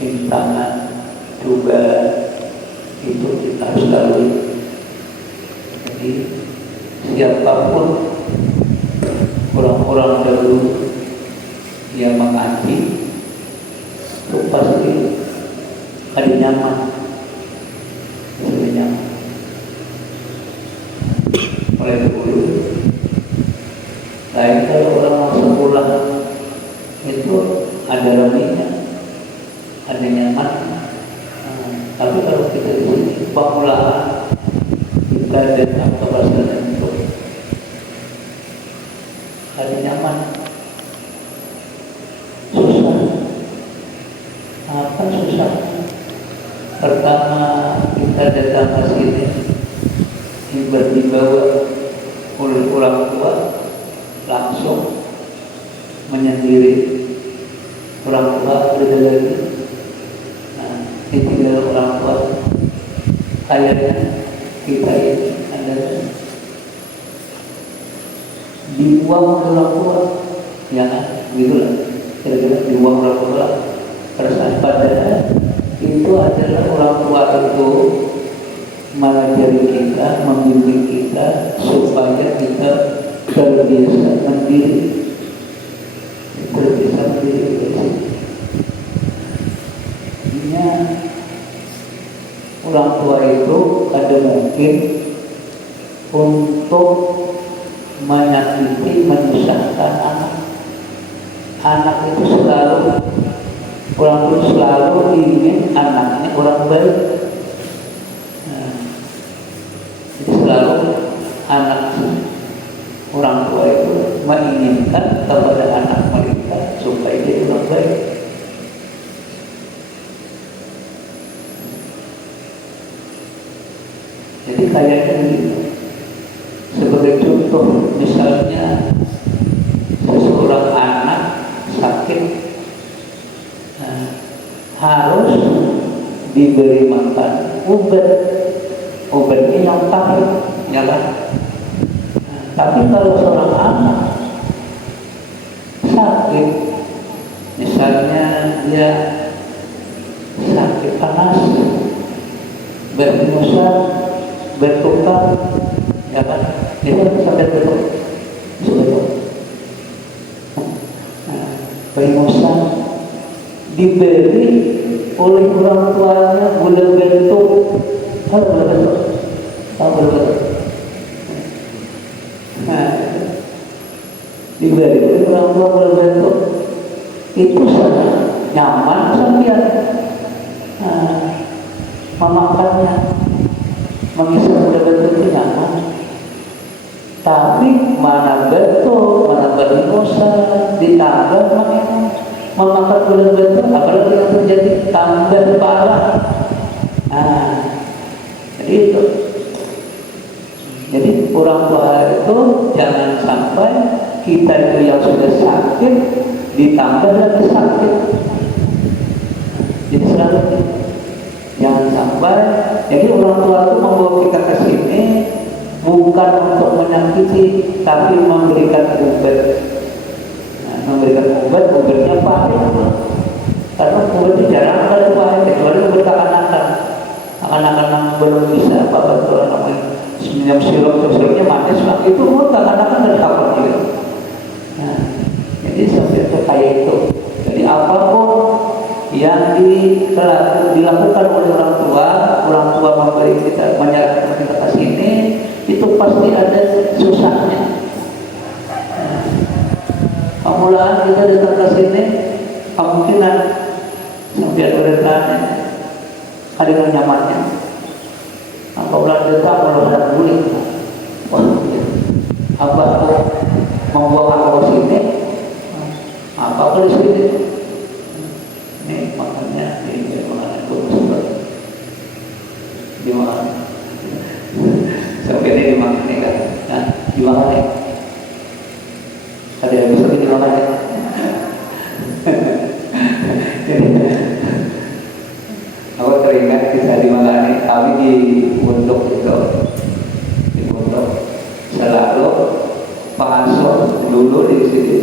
rintangan juga itu kita harus lalui. Jadi siapapun orang-orang dahulu yang mengaji itu pasti ada nyaman, oleh dulu. Lain kalau orang masuk pulang itu ada raminya, ada nyaman. Tapi kalau kita di sini pemulaan kita dan apa rasanya itu ada nyaman, susah. Apa susah? Pertama kita datang ke sini tiba-tiba oleh orang tua langsung menyendiri. Orang tua beda lagi. Ditinggal orang tua, kayaknya kita ini adalah dibuang orang tua, ya kan? Gitulah, kira-kira dibuang orang tua. Perasaan padahal itu adalah orang tua itu mengajari kita, membimbing kita supaya kita terbiasa mandiri, terbiasa mandiri. Orang tua itu ada mungkin untuk menyakiti, menyusahkan anak. Anak itu selalu, orang tua selalu ingin anaknya orang baik. Jadi selalu anak orang tua itu menginginkan kepada anak mereka supaya dia orang baik. Jadi kayaknya gitu. Sebagai contoh, misalnya seseorang anak sakit, harus diberi makan obatnya yang pahit, ya kan? Tapi kalau seorang anak sakit, misalnya dia sakit panas, bermusal, bertukar, ya kan? Itu sampai betul, bermusal diberi oleh orang tuanya gula bentuk, diberi oleh orang tua gula bentuk, itu sangat nyaman sampai memakannya. Mengisi gula bentuk itu nyaman. Tapi mana betul, mana berdosa, ditambah memakan gula bentuk, apalagi yang terjadi tambah parah. Jadi itu. Jadi orang tua itu jangan sampai kita itu yang sudah sakit ditambah lagi sakit. Jadi selalu jangan sampai. Jadi orang tua itu membawa kita ke sini bukan untuk menyakiti, tapi memberikan obat. Memberikan obatnya pahit. Karena obatnya jarang ada pahit, kecuali obat anak-anak. Anak-anak yang belum bisa apa-apa itu namanya minum sirup-sirupnya manis, itu anak-anak dari kapan gitu. Jadi sampai itu kayak itu. Jadi apapun yang dilakukan oleh orang tua memberi kita, menyerahkan kita ke sini, itu pasti ada susahnya. Pemulaan kita datang ke sini, kemungkinan sampai ada rentannya, ada nyamannya. Apabila datang melihat bulik, abah membuang aku ke sini, apa di sini? Ini makannya, ini makanan itu dimakan. Sampai ini dimakan nih kan? Nah, dimakan nih. Ada yang bisa dimakan nih. Aku teringat kisah dimakan nih. Kami di Pondok itu, di Pondok selalu pengasuh dulu di sini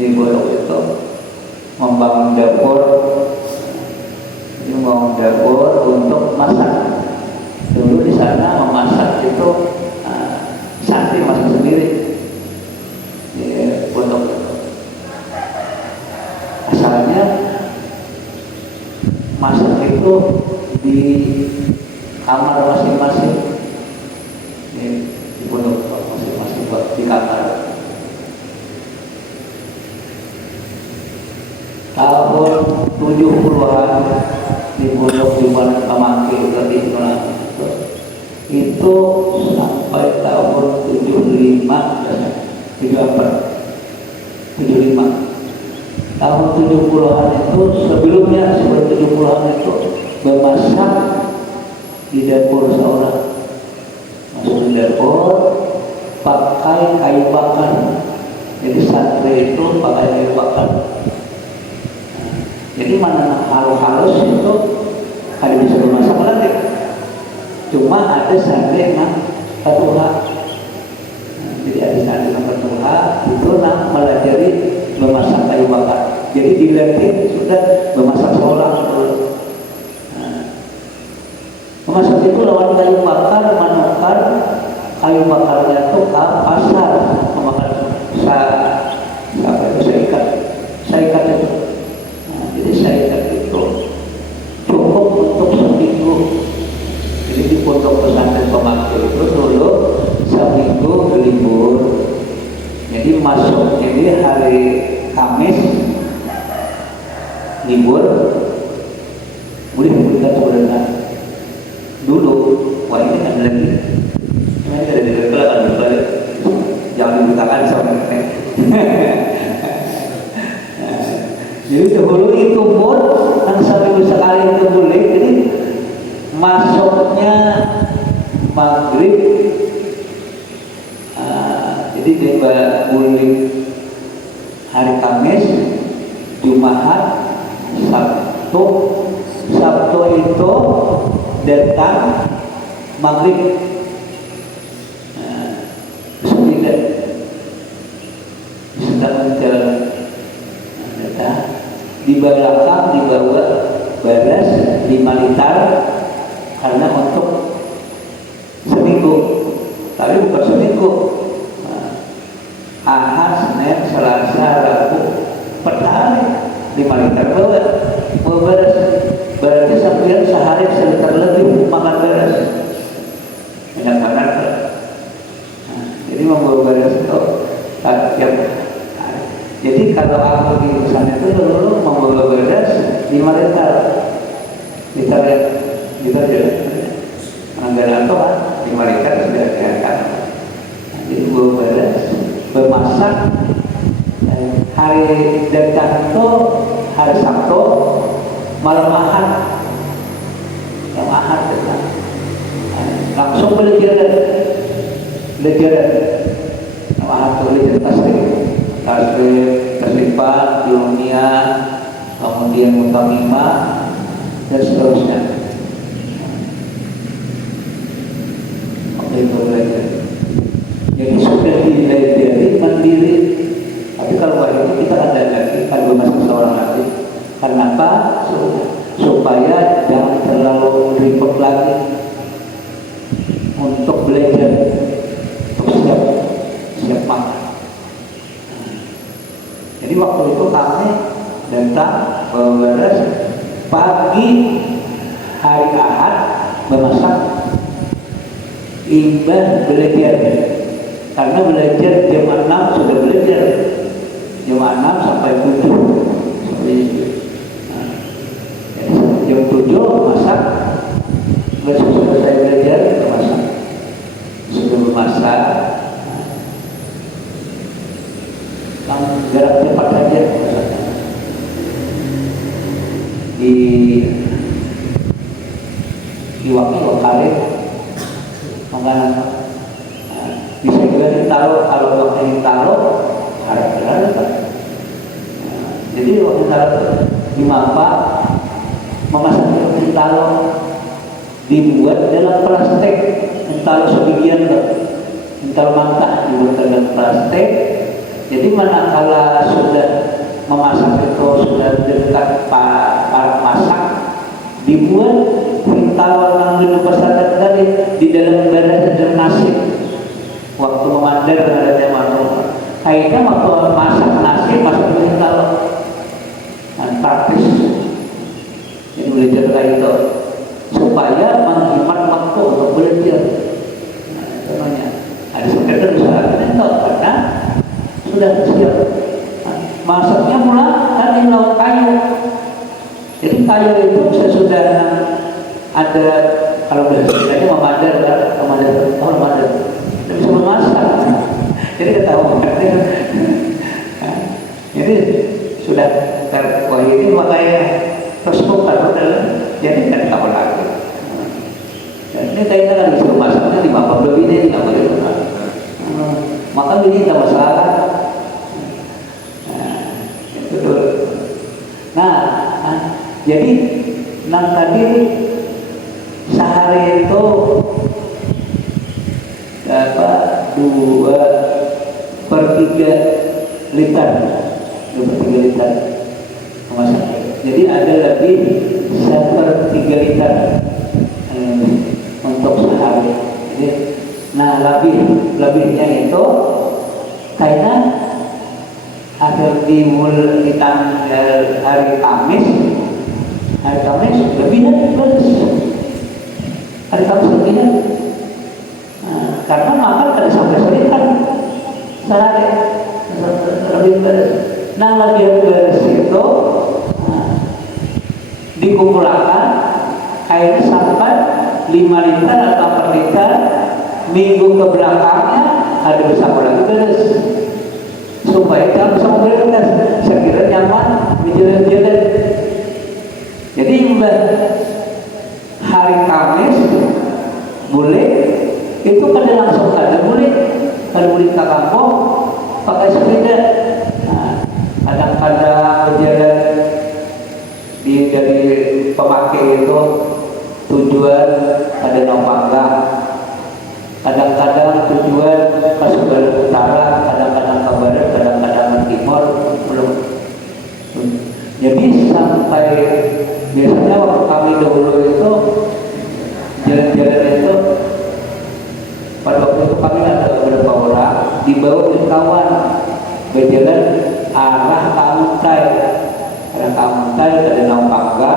di Pondok itu misalnya masak itu di kamar masing-masing, di pondok masing-masing buat di kamar. Tahun 70-an di pondok di mana Kamangke itu sampai tahun 75 tahun 70-an itu sebelum 70-an itu memasak di dapur seorang, masuk di dapur pakai kayu bakar. Jadi santri itu pakai kayu bakar. Jadi mana halus itu ada bisa memasak lagi. Cuma ada santri yang ketuha. Jadi ada santri yang ketuha itu melajari memasak kayu bakar. Jadi dilatih sudah memasak seorang. Memasak itu lawan kayu bakar, menukar kayu bakarnya itu ke pasar, memakan saya ikat itu. Jadi saya ikat itu cukup untuk seminggu. Jadi di pondok pesantren Kamangke itu dulu seminggu libur. Jadi masuk jadi hari Kamis libur, boleh kita sebenarnya dulu. Wah ini ada lagi, ini ada di belakang balik, jangan dibukakan sampai. Jadi dahulu itu pun yang seminggu sekali itu boleh. Jadi masuknya maghrib, jadi dia boleh hari Kamis, Jumat, Sabtu itu datang maghrib sudah menjalan datang di belakang dibawa beras 5 liter karena untuk seminggu, tapi bukan seminggu. Ahad, Senin, Selasa, Rabu, per hari 5 liter bawa beras. Berarti sampai sehari 1 liter lebih makan beras. Banyak banget. Jadi membawa beras itu tiap hari. Jadi kalau aku di sana itu dulu membawa beras 5 liter. Liter ya. Anggaran itu 5 liter sudah kelihatan. Jadi membawa beras, bermasak. Hari datang itu hari Sabtu, malam Ahad datang. Langsung belajar Ahad belajar tasbih, dunia, kemudian mutamima dan seterusnya. Oke, belajar. Jadi sudah dipelajari mandiri. Tapi kalau itu kita ada lagi, kalau masuk seorang lagi. Kenapa? Supaya jangan terlalu ribet lagi untuk belajar, untuk siap makan. Jadi waktu itu kami datang bawa beras pagi hari Ahad memasak, imbah belajar. Karena belajar jam 6 sudah belajar, jam 6 sampai 7 jam 7 masak, selesai belajar masak. Sebelum masak jarak cepat saja masaknya. Di waktu kali makanan bisa juga ditaruh. Kalau waktu ditaruh harus berada. Jadi waktu ditaruh di mapa memasak itu ditaruh, dibuat dalam plastik, ditaruh sebagian, ditaruh mantap dibuat dalam plastik. Jadi manakala sudah memasak itu sudah dekat para masak, dibuat ditaruh yang pesantren tadi di dalam badan dan nasi. Waktu memandar ada waktu kayaknya waktu masak nasi masuk ditaruh. praktis. Jadi belajar kayak itu supaya menghemat waktu untuk belajar. Nah, namanya ada sekedar usaha itu karena sudah siap. Nah, masaknya mula kan di lawan kayu. Jadi kayu itu sesudah ada, kalau biasanya memadar kan, memadar tidak bisa memasak. Jadi ketahuan. Jadi sudah terkuat ini makanya terus tukar jadi kan tahu lagi. Dan ini kayaknya kan disuruh masaknya di bapak lebih ini nggak boleh tukar. Maka ini tidak masalah. Itu dulu. Nah, jadi tadi sehari itu apa 2/3 liter, 2/3 liter memasak. Jadi ada lebih 1/3 liter untuk sehari. Jadi, nah lebihnya itu karena akhir di tanggal hari Kamis lebihnya plus hari Kamis lebihnya. Karena makan kada sampai sore kan sehari lebih beres. Nah lebih beres itu dikumpulkan airnya sampai 5 liter atau 4 liter. Minggu ke belakangnya ada bersama lagi beres supaya kita bisa beres. Sekiranya nyaman berjalan-jalan. Jadi hari Kamis boleh itu kada langsung kada boleh ke kampung pakai sepeda. Nah, kadang-kadang berjalan dari pemakai itu tujuan pada Nampangga, kadang-kadang tujuan ke sebelah utara, kadang-kadang ke barat, kadang-kadang ke timur, belum. Jadi sampai biasanya waktu kami dahulu itu jalan-jalan itu pada waktu itu kami ada beberapa orang dibawa oleh kawan berjalan arah Kamuntai ke Danau Pangga.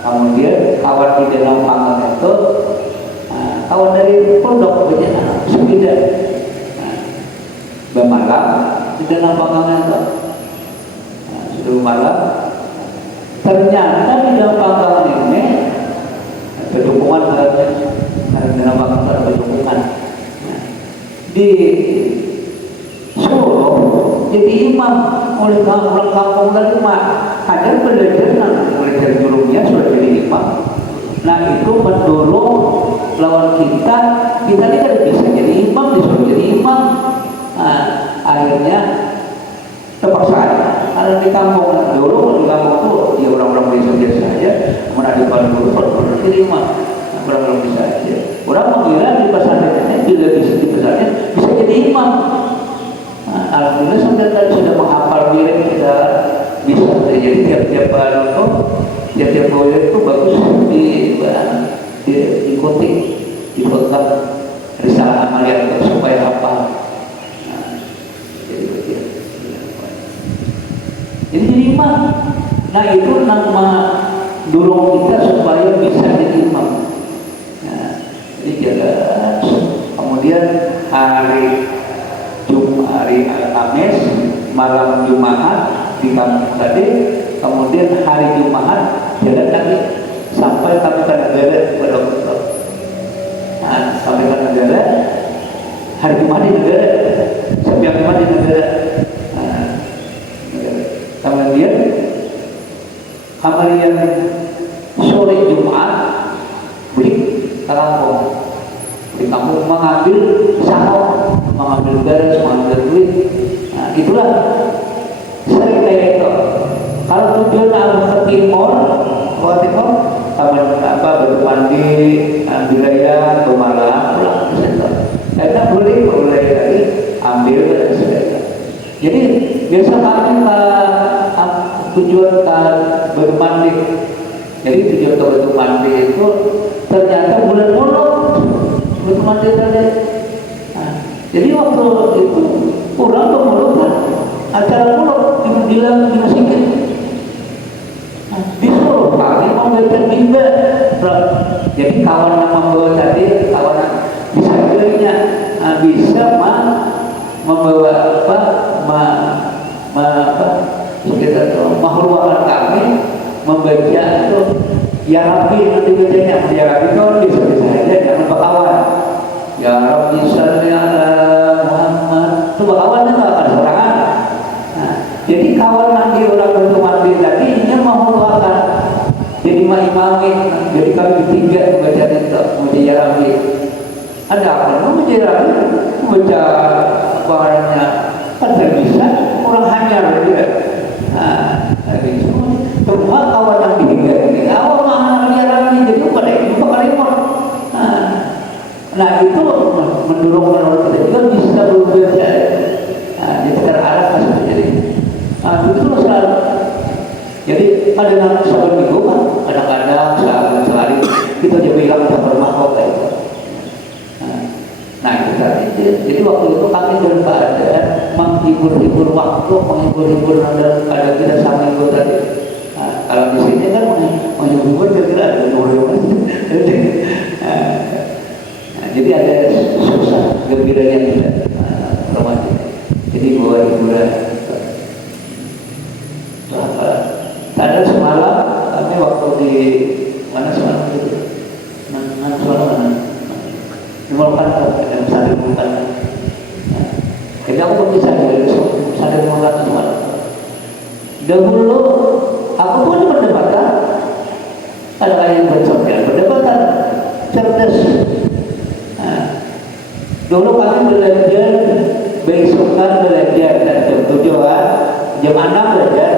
Kemudian kawan di Danau Pangga itu kawan dari pondok berjalan sepeda bermalam di Danau Pangga itu. Sudah malam ternyata di Danau Pangga ini berdukungan Danau Pangga ada berdukungan di Solo jadi imam oleh orang kampung dan rumah. Ada belajar gurunya sudah jadi imam. Nah itu mendorong lawan kita tidak bisa jadi imam, disuruh jadi imam. Nah, akhirnya terpaksa. Kalau di kampung dulu, di kampung itu ya orang-orang biasa saja. Kemudian di Bandung baru jadi imam. Orang-orang bisa saja. Orang mengira di pesantren bila bisa di pesantren bisa jadi imam. Nah, alhamdulillah sampai tadi sudah menghafal diri kita bisa. Jadi tiap-tiap bulan itu bagus diikuti, dipegang risalah amalia supaya hafal. Jadi imam. Nah itu nama dorong kita supaya bisa jadi imam. Nah, jadi jaga. Kemudian hari Kamis malam Jumat di kampung tadi. Kemudian hari Jumat jalan lagi sampai kami ke negara pada waktu. Nah, sampai ke negara hari Jumat di negara, setiap Jumat di negara. Kemudian yang sore Jumat beli ke kampung. Di kampung mengambil sahok, mengambil garis, mengambil duit. Nah, itulah sering kayak itu. Kalau tujuan arah ke timur, bermandi, wilayah, Pemalang, pulang ke situ. Karena boleh lagi ambil dan sebagainya. Jadi biasa kami tujuan bermandi. Jadi tujuan bermandi itu ternyata bulan Mulut bermandi tadi. Nah, jadi waktu itu orang bermulutan acara mulut dibilang dimasukin. disuruh kami membaca juga. Jadi kawan yang membawa tadi, kawan yang bisa dirinya bisa membawa apa, kita menghaluakan kami membaca itu ya Rabbi, nanti bacanya ya Rabbi kalau bisa aja jangan bakawan ya Rabbi salli ala Muhammad itu bakawan itu akan serangan. Nah, jadi kawan nanti orang berteman tadi ini menghaluakan jadi imamin, jadi kami bertiga membaca itu membaca ya Rabbi. Ada apa? Membaca ya Rabbi, membaca apa kan bisa orang hanyar dia. Nah, semua kawan yang tiga ini awal mana dia lagi jadi pada itu kalimat. Nah itu mendorong orang kita juga bisa berbeda. Jadi terarah kasus jadi. Itu selalu. Jadi ada nama sahabat minggu kan, kadang-kadang sahabat sehari kita juga bilang kita bermakhluk kayak itu. Nah itu tadi. Jadi waktu itu kami daripada menghibur-hibur waktu, menghibur-hibur ada kita sama ibu tadi. Kalau di sini kan menghibur kira-kira ada orang. Jadi ada susah gembiranya tidak remaja. Jadi bawa hiburan. Ada semalam kami waktu di mana semalam itu? Mana semalam? Di Malkan yang sadar Malkan. Jadi aku bisa sadar Malkan semalam. Dahulu aku pun perdebatan. Ada yang bercerdas, perdebatan cerdas. Dulu kami belajar besokan belajar dan jam 7 jam 6 belajar,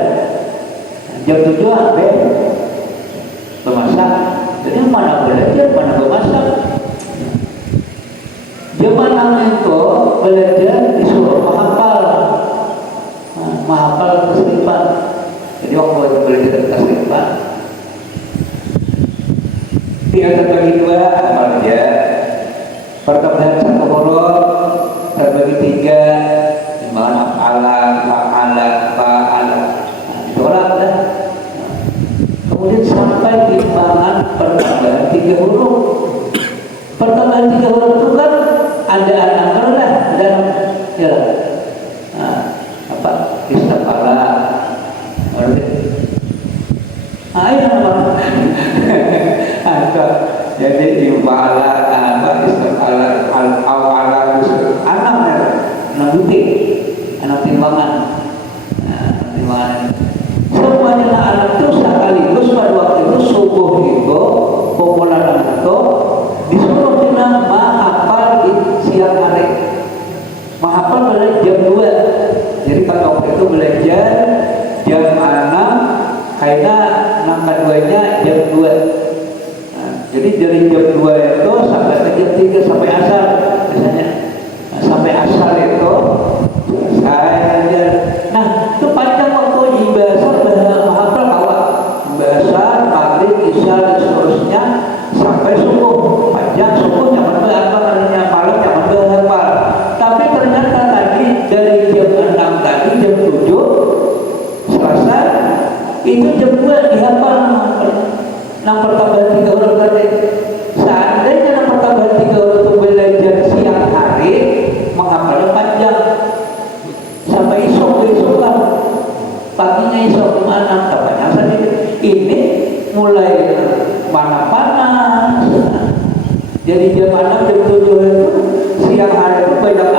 jam 7 sampai memasak. Jadi mana belajar, mana memasak. Jam 6 itu belajar disuruh menghafal, menghafal tasrifan. Jadi waktu belajar tasrifan, dia terbagi dua hafal dia. Pertambahan satu huruf terbagi tiga, dimana ala, fa'ala. Itu orang dah. Kemudian sampai timbangan pertambahan 3 huruf. Pertambahan 3 huruf itu kan ada angka lah dalam ya. Apa? Istaqala. Ayo apa? Jadi di bala istaqala al-awala anak butik, anak timbangan. Timbangan. Semuanya anak itu sekaligus pada waktu itu subuh itu pemulaan itu disuruh kita menghafal di siang hari. Menghafal belajar jam 2. Jadi kalau waktu itu belajar jam 6, kayaknya nangkat 2-nya jam 2. Jadi dari jam 2 itu sampai ke jam 3 sampai asar biasanya. Sampai asar itu saya belajar. Nah itu panjang waktu bahasa menghafal awal bahasa maghrib, isya dan seterusnya sampai subuh. Panjang subuh nyaman berhafal, artinya malam nyaman berhafal. Tapi ternyata tadi dari jam 6 tadi jam 7 selesai itu jam 2 dihafal. Nah pertambahan 3 huruf tadi. Seandainya yang pertambahan 3 huruf itu belajar siang hari, menghafalnya panjang sampai esok lah. Paginya esok kemana? Katanya sendiri. Ini mulai mana panas. Jadi jam 6 jam 7 itu siang hari itu banyak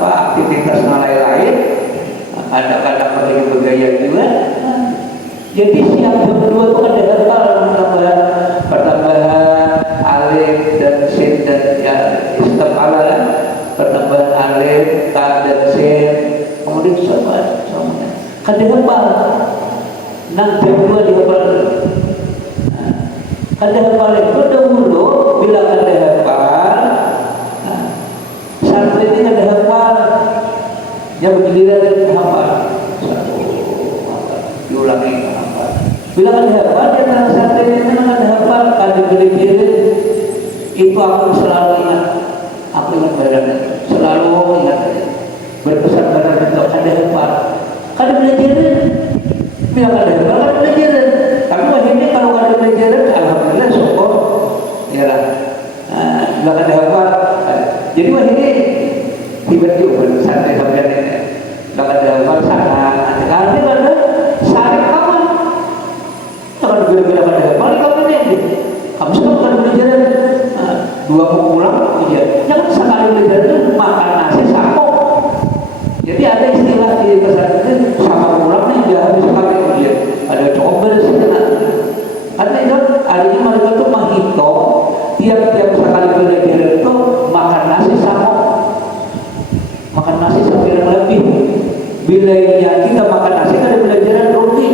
aktivitas lain. Kadang-kadang pergi bergaya juga. Jadi siang jam 2 itu ada pertambahan alif dan sin dan ya istaqala, pertambahan alif, ta dan sin, kemudian semuanya. Kan dihafal. Nah jam 2 dihafal. Kan dihafal itu dahulu bila kan dihafal, santri ini kan dihafal, dia bergiliran hafal satu, diulangi hafal. Bila kan dihafal, dia kan santri ini kan dihafal, kan diberi-beri. Itu aku selalu ingat, aku ingat badannya, selalu ingat berpesan pada bentuk kan dihafal, kan diberi. Bila kan dihafal, kan diberi. Tapi cuma gara-gara pada balik kamu ini, kamu suka bukan belajar dua mau pulang ujian. Jangan sekali belajar itu makan nasi sampo. Jadi ada istilah di pesantren sama pulang nih dia habis pakai ujian. Ada coba di sana. Artinya adanya mereka tuh menghitung tiap-tiap sekali belajar itu makan nasi sampo. Makan nasi sampai yang lebih. Bila kita makan nasi ada belajaran roti.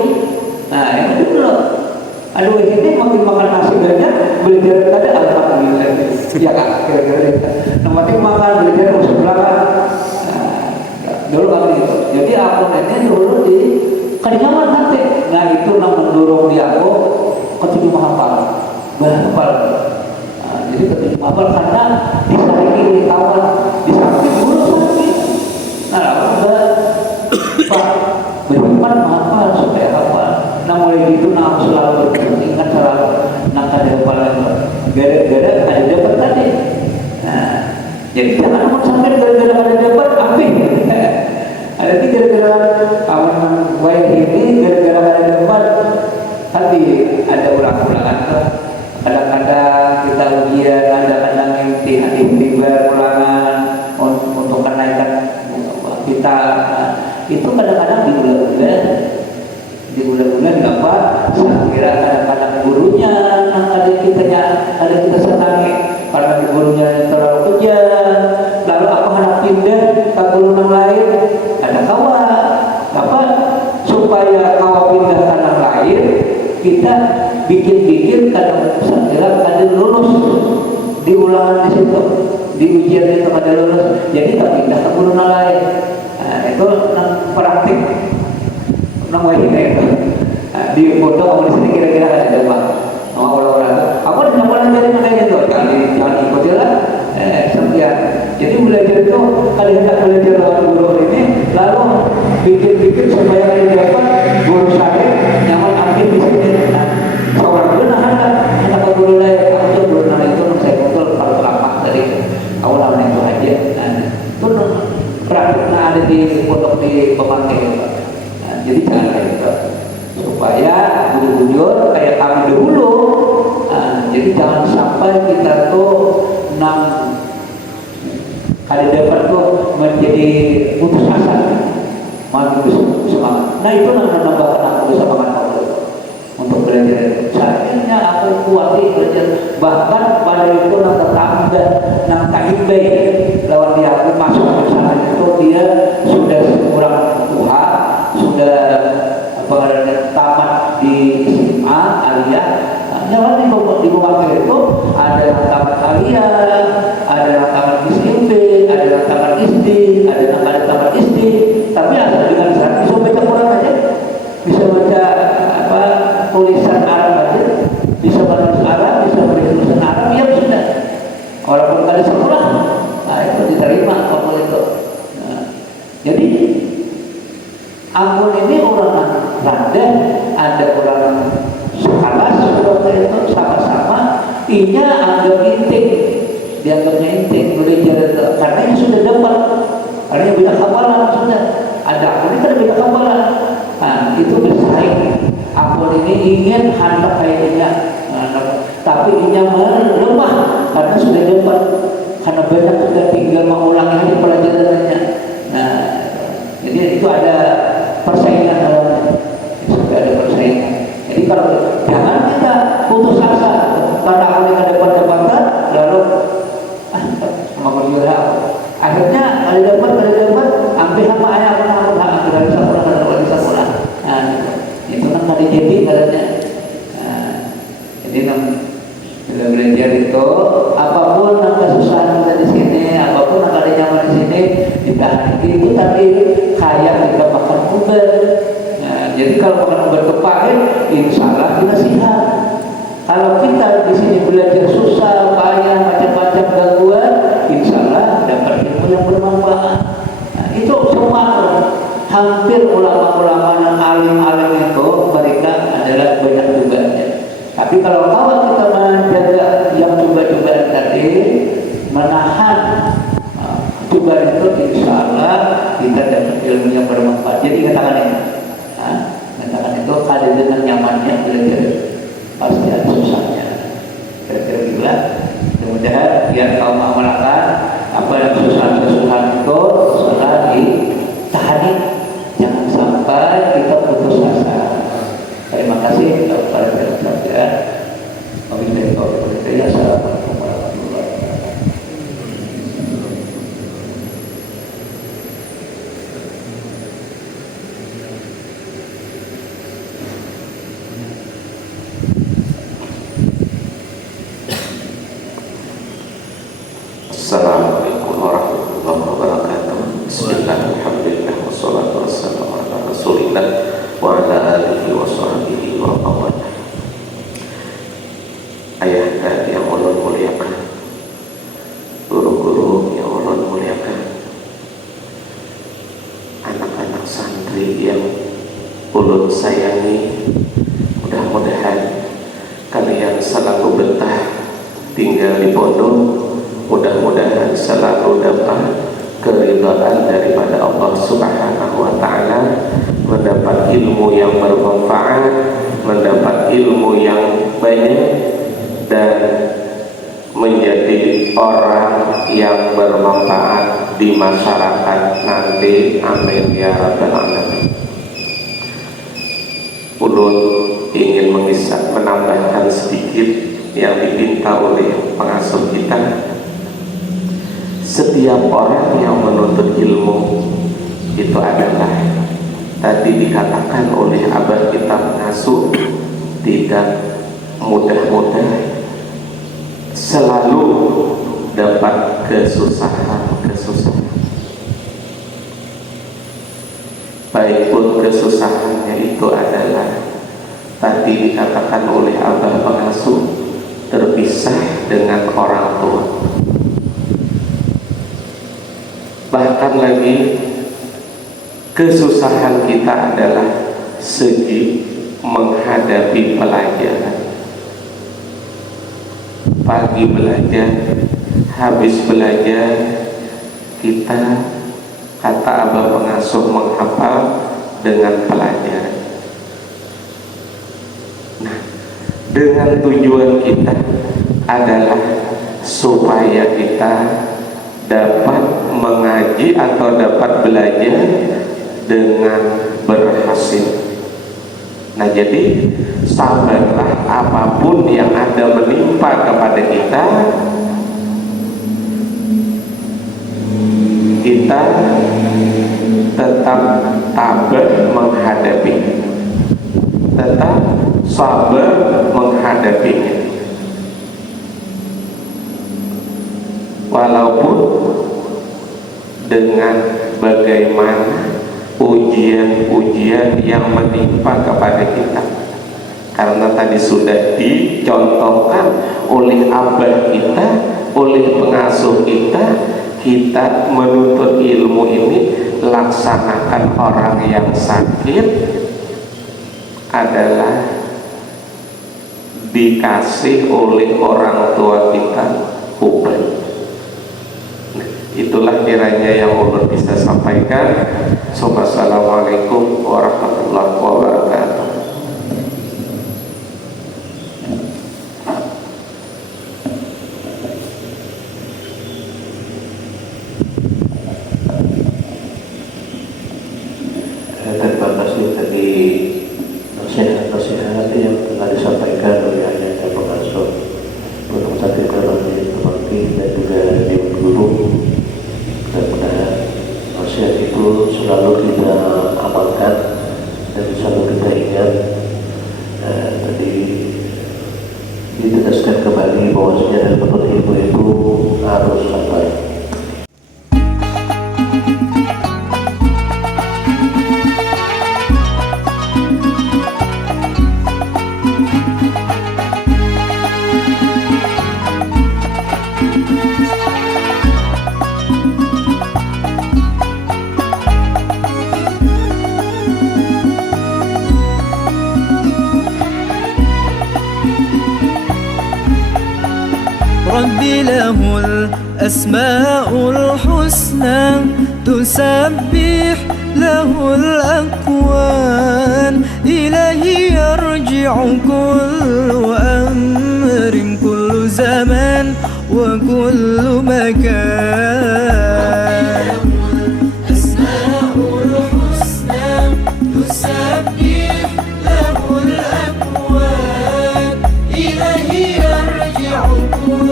Nah ini dulu. Aduh ini makin makan nasi banyak belajar tadi alhamdulillah. Ya kan kira-kira. Nah makin makan belajar masuk belakang. Dulu kami itu. Jadi aku ini dulu di kenyaman nanti. Nah itu yang mendorong dia aku ketujuh menghafal. Menghafal. Jadi ketujuh menghafal karena disaringi kawan disamping dulu sakit. Nah aku Pak berhimpan hafal supaya hafal. Nah mulai itu nah selalu ingat selalu nak ada hafalan gara-gara ada dapat tadi. Nah jadi jangan mau sampai gara-gara ada dapat apa? Ada tiga gara-gara kawan wayang ini gara-gara ada dapat tadi ada ulang-ulangan tuh. Kadang-kadang kita ujian, kadang-kadang hati-hati berulangan untuk kenaikan kita. Itu kadang-kadang di bulan-bulan dapat saya kira kadang-kadang gurunya ada kita senangi karena di gurunya terlalu kejam lalu aku hendak pindah ke guru yang lain ada kawan apa supaya kawan pindah ke yang lain kita bikin kadang saya kira ada lulus di ulangan di situ di ujian itu ada lulus jadi kita pindah ke guru yang lain. Nah, itu praktik namanya itu di foto kamu di sini kira-kira ada apa? Nama orang-orang aku ada nama dari mana itu? Jangan ikuti lah. Sekian. Jadi belajar itu kalau hendak belajar lewat guru ini lalu bikin supaya kita dapat guru saya nyaman aktif di sini. Nah, seorang guru hendak ke guru lain atau guru lain itu saya betul kalau lama dari awal itu aja. Nah, itu praktiknya ada di pondok di pemakai. Nah, jadi jangan kayak gitu supaya jujur kayak kami dulu. Nah, jadi jangan sampai kita tuh kali dapat tuh menjadi putus asa, malu semangat. Nah itu menambahkan aku semangat aku untuk belajar. Saatnya aku kuat belajar. Bahkan pada itu tetangga nang kaimbai lawan dia aku masuk ke sana itu dia sudah kurang tua, sudah tamat di SMA aliyah. Nah, di bawah itu ada yang tamat aliyah, ada yang tamat SMP, ada yang tamat SD, ada yang tamat SD. Tapi asal dengan syarat bisa baca Quran aja, bisa baca tulisan Arab aja, bisa menulis Arab, bisa menulis tulisan Arab, ya sudah. Walaupun kali sekolah, nah itu diterima kalau itu. Nah, jadi Ambon ini orang Randa, ada orang sekelas seperti itu sama-sama, inya anggap inting, dianggapnya inting, belajar itu, karena ini sudah dapat, karena beda kapalan sudah, ada Ambon ini kan beda kapalan, nah itu bersaing. Ambon ini ingin hendak kayaknya, tapi inya melemah karena sudah dapat, karena banyak sudah tinggal mengulangi lagi pelajarannya. Nah, jadi itu ada persaingan dalamnya, sudah ada persaingan. Jadi kalau jangan kita putus asa pada awal kita dapat lalu sama berjuang. Akhirnya kali dapat ambil sama ayah nggak bisa pulang. Nah, itu kan tadi jadi katanya. Nah, jadi bila belajar itu apapun yang kesusahan kita di sini, apapun yang ada nyaman di sini, kita itu tadi kayak kita makan uber. Nah, jadi kalau makan uber kepahit, insya Allah kita sehat. Kalau kita di sini belajar susah, payah, macam-macam gangguan, insya Allah dapat ilmu yang bermanfaat. Nah, itu semua hampir ulama-ulama dan alim-alim itu mereka adalah banyak tugasnya. Tapi kalau kita menjaga yang coba-cobaan tadi, menahan coba itu, insya Allah kita dapat ilmu yang bermanfaat. Jadi katakan ini, katakan itu ada dengan nyamannya belajar. ulun sayangi, mudah-mudahan kalian selalu betah tinggal di pondok, mudah-mudahan selalu dapat keridhaan daripada Allah Subhanahu wa Ta'ala, mendapat ilmu yang bermanfaat, mendapat ilmu yang banyak, dan menjadi orang yang bermanfaat di masyarakat nanti. Amin ya rabbal alamin. Ulun ingin menambahkan sedikit yang dipinta oleh pengasuh kita. Setiap orang yang menuntut ilmu itu adalah, tadi dikatakan oleh abah kita pengasuh, tidak mudah-mudah, selalu dapat kesusahan. Baik pun kesusahannya itu adalah, tadi dikatakan oleh abah pengasuh, terpisah dengan orang tua. Bahkan lagi kesusahan kita adalah segi menghadapi pelajaran. Pagi belajar, habis belajar, kita, kata abah pengasuh, menghafal dengan pelajaran. Nah, dengan tujuan kita adalah supaya kita dapat mengaji atau dapat belajar dengan berhasil. Nah, jadi sabarlah apapun yang ada menimpa kepada kita, kita tetap tabah menghadapi, tetap sabar menghadapinya. Walaupun dengan bagaimana ujian-ujian yang menimpa kepada kita, karena tadi sudah dicontohkan oleh abah kita, oleh pengasuh kita, kita menuntut ilmu ini laksanakan orang yang sakit adalah dikasih oleh orang tua kita obat. Itulah kiranya yang ulun bisa sampaikan. Assalamualaikum warahmatullahi wabarakatuh. Terima kasih tadi nasihat-nasihat yang telah disampaikan oleh ayah dan pengasuh untuk satu terlebih dan juga dewan guru. Mudah-mudahan nasihat itu selalu kita amalkan dan selalu kita ingat. Tadi ditegaskan kembali bahwasanya dalam menuntut ilmu itu harus sabar. ربي له الأسماء الحسنى تسبح له الأكوان إليه يرجع كل أمر كل زمان وكل مكان. الأسماء الحسنى تسبح له الأكوان إليه يرجع كل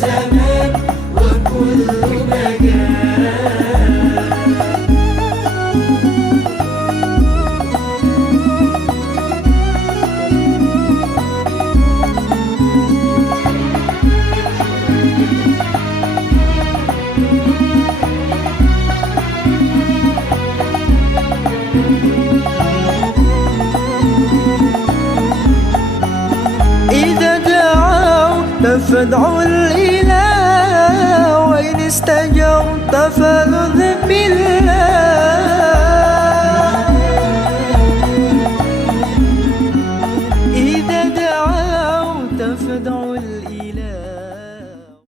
زمان وكل مكان. إذا دعوت فادعوا الإله وإن استجرت فلذ بالله.